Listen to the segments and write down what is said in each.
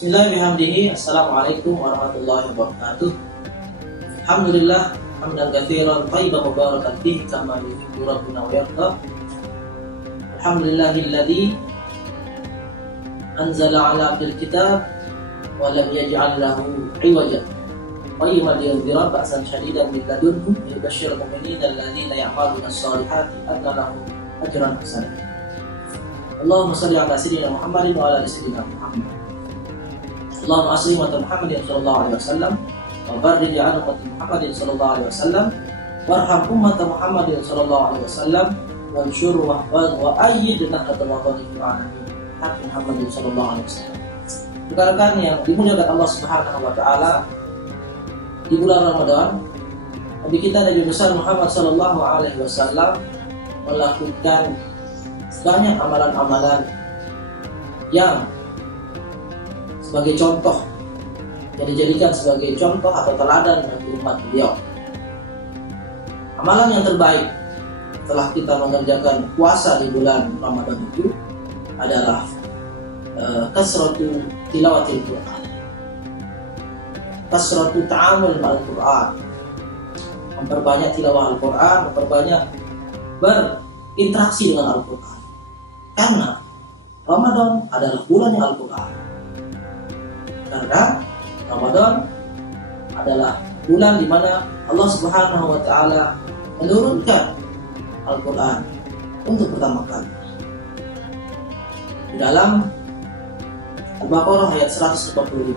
Bismillahirrahmanirrahim. Assalamualaikum warahmatullahi wabarakatuh. Alhamdulillah hamdan katsiran thayyiban mubarakan fihi kama yuhibbu rabbuna wa yarda. Alhamdulillahilladzi anzala 'ala abdil kitab wa lam yaj'al lahu 'iwaja. Qayyiman liyunzira ba'san shadidan min ladunhu wa yubashshirul mu'minina alladzina ya'maluna as-solihati anna lahum ajran hasanan. Allahumma shalli 'ala sayyidina Muhammadin wa 'ala ali sayyidina Muhammad. Allahumma asli umat Muhammadin sallallahu alaihi wasallam wa barik ala umat Muhammadin sallallahu alaihi wasallam warham umat Muhammadin sallallahu alaihi wasallam wa anshur wa ayyid nahdlatul watani fil alamin haqqi Muhammadin sallallahu alaihi wasallam. Rekan-rekan yang dimuliakan Allah Subhanahu wa taala, di bulan Ramadan Nabi kita Nabi besar Muhammad sallallahu alaihi wasallam melakukan banyak amalan-amalan yang sebagai contoh, yang dijadikan sebagai contoh atau teladan bagi umat beliau. Amalan yang terbaik setelah kita mengerjakan puasa di bulan Ramadan itu adalah kasratu tilawatil Quran, kasratu ta'amul ma'al Quran, memperbanyak tilawah Al-Quran, memperbanyak berinteraksi dengan Al-Quran, karena Ramadan adalah bulannya Al-Quran. Karena Ramadan adalah bulan di mana Allah Subhanahu wa taala menurunkan Al-Qur'an untuk pertama kali. Di dalam Al-Baqarah ayat 145,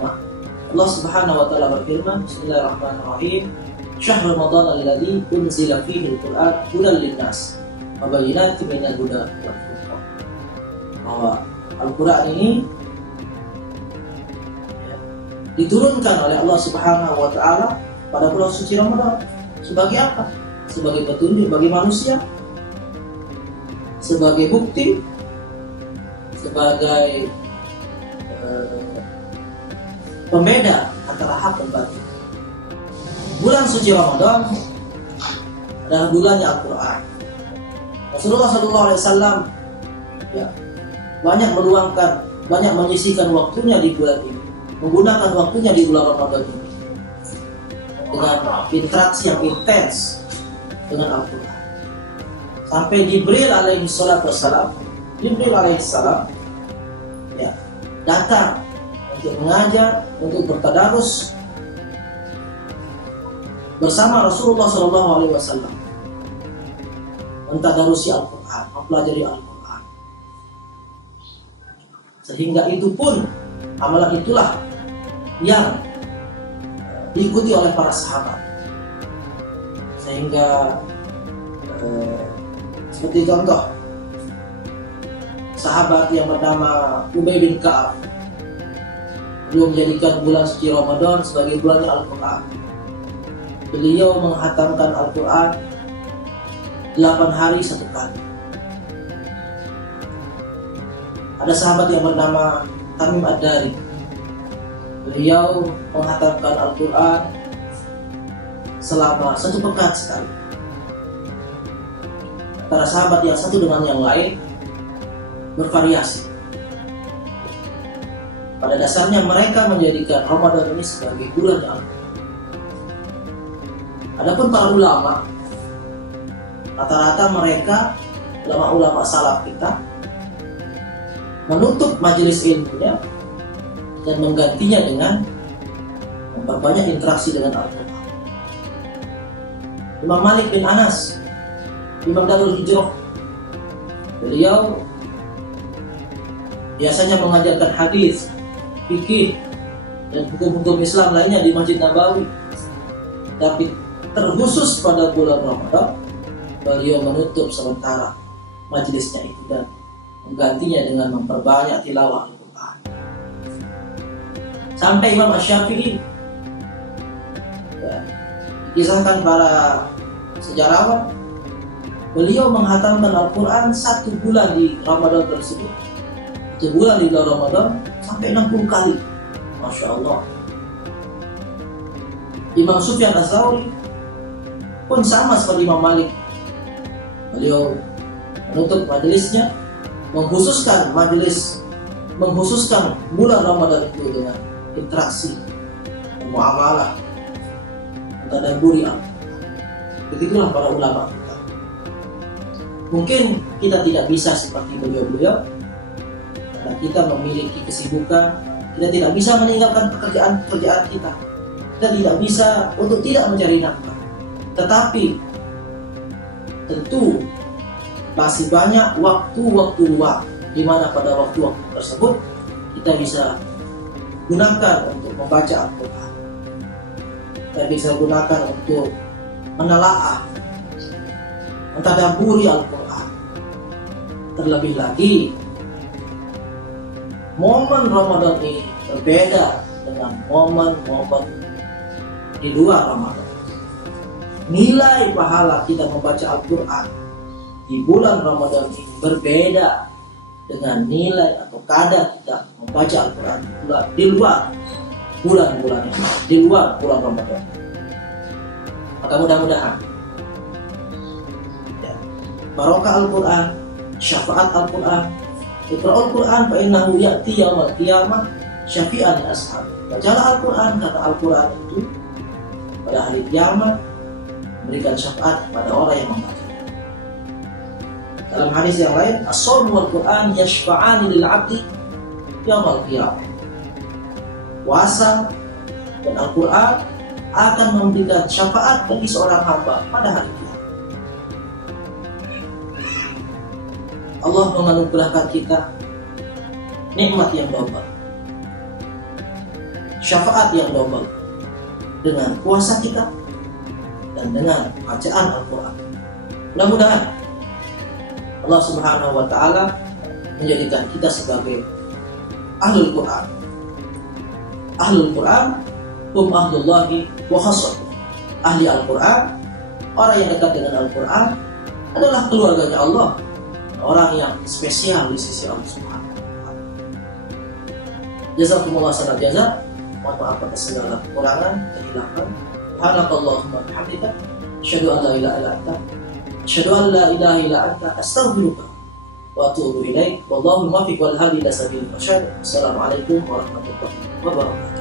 Allah Subhanahu wa taala berfirman, Bismillahirrahmanirrahim, Syahrul Ramadan alladzi unzila fihi al-Qur'an hudan lin-nas wa bayyinatin minal huda wal furqan. Bahwa Al-Qur'an ini diturunkan oleh Allah Subhanahu wa taala pada bulan suci Ramadan. Sebagai apa? Sebagai petunjuk bagi manusia, sebagai bukti, sebagai pembeda antara hak dan batil. Bulan suci Ramadan adalah bulannya Al-Qur'an. Rasulullah SAW banyak menyisihkan waktunya di bulan ini, menggunakan waktunya di bulan Ramadan ini dengan interaksi yang intens dengan Al-Quran. Sampai Jibril alaihi salatu wassalam, datang untuk mengajar, untuk bertadarus bersama Rasulullah SAW, mentadarusi Al-Quran, mempelajari Al-Quran. Sehingga itu pun, amalan itulah yang diikuti oleh para sahabat, sehingga seperti contoh sahabat yang bernama Ubay bin Ka'ab, beliau menjadikan bulan suci Ramadan sebagai bulannya Al-Quran. Beliau menghatamkan Al-Quran 8 hari 1 kali. Ada sahabat yang bernama Tamim Ad-Dari, beliau menghatamkan Al-Quran selama 1 pekan sekali. Para sahabat yang satu dengan yang lain bervariasi. Pada dasarnya mereka menjadikan Ramadan ini sebagai bulan Al-Quran. Adapun para ulama, rata-rata mereka, ulama-ulama salaf kita, menutup majelis ilmunya dan menggantinya dengan memperbanyak interaksi dengan Al-Quran. Imam Malik bin Anas, Imam Darul Hijrah, beliau biasanya mengajarkan hadis, fikih, dan hukum-hukum Islam lainnya di Masjid Nabawi. Tapi terkhusus pada bulan Ramadan, beliau menutup sementara majelisnya itu dan menggantinya dengan memperbanyak tilawah Al-Quran. Sampai Imam Asy-Syafi'i, dikisahkan para sejarawan, beliau menghatamkan Al-Quran 1 bulan di Ramadan tersebut, 1 bulan di bulan Ramadan sampai 60 kali. Masya Allah. Imam Sufyan Ats-Tsauri pun sama seperti Imam Malik, beliau menutup majelisnya, mengkhususkan majelis mengkhususkan bulan Ramadan itu dengan interaksi, muamalah, tadabburi. Begitulah para ulama kita. Mungkin kita tidak bisa seperti beliau-beliau karena kita memiliki kesibukan, kita tidak bisa meninggalkan pekerjaan kita. Kita tidak bisa untuk tidak mencari nafkah. Tetapi tentu masih banyak waktu-waktu luang di mana pada waktu-waktu tersebut kita bisa gunakan untuk membaca Al-Quran. Kita bisa gunakan untuk menelaah, mentadabburi Al-Quran. Terlebih lagi, momen Ramadan ini berbeda dengan momen-momen di luar Ramadan. Nilai pahala kita membaca Al-Quran di bulan Ramadan ini berbeda dengan nilai atau kadar kita membaca Al-Quran di luar bulan-bulan ini, di luar bulan Ramadan. Maka mudah-mudahan barokah Al-Quran, syafaat Al-Quran, iqra'ul Quran fa innahu ya'ti yaumal qiyamah syafi'an li ashab. Bacalah Al-Quran karena Al-Quran itu pada hari kiamat memberikan syafaat pada orang yang membaca. Dalam hadis yang lain, as-shaum wal Quran yashfa'ani lil 'abdi yaumal qiyamah. Puasa dan Al-Quran akan memberikan syafaat bagi seorang hamba pada hari kiamat. Allah menganugerahkan kita nikmat yang double, syafaat yang double dengan puasa kita dan dengan bacaan Al-Quran. Mudah-mudahan Allah Subhanahu wa Ta'ala menjadikan kita sebagai ahlul Quran. Ahlul Quran hum ahlullahi wa khassatuh. Ahli Al-Quran, orang yang dekat dengan Al-Quran adalah keluarganya Allah, orang yang spesial di sisi Allah Subhanahu wa Ta'ala. Jazakumullah khairan jazaa. Mohon maaf atas segala kekurangan, kehilangan. Subhanakallahumma wa bihamdika, asyhadu an la ilaha illa anta, asyhadu an la ilaha illa anta, astaghfiruka wa atubu ilaik. Wallahu muwaffiq wal hadi ila sabilir rasyad. Assalamualaikum warahmatullahi wabarakatuh.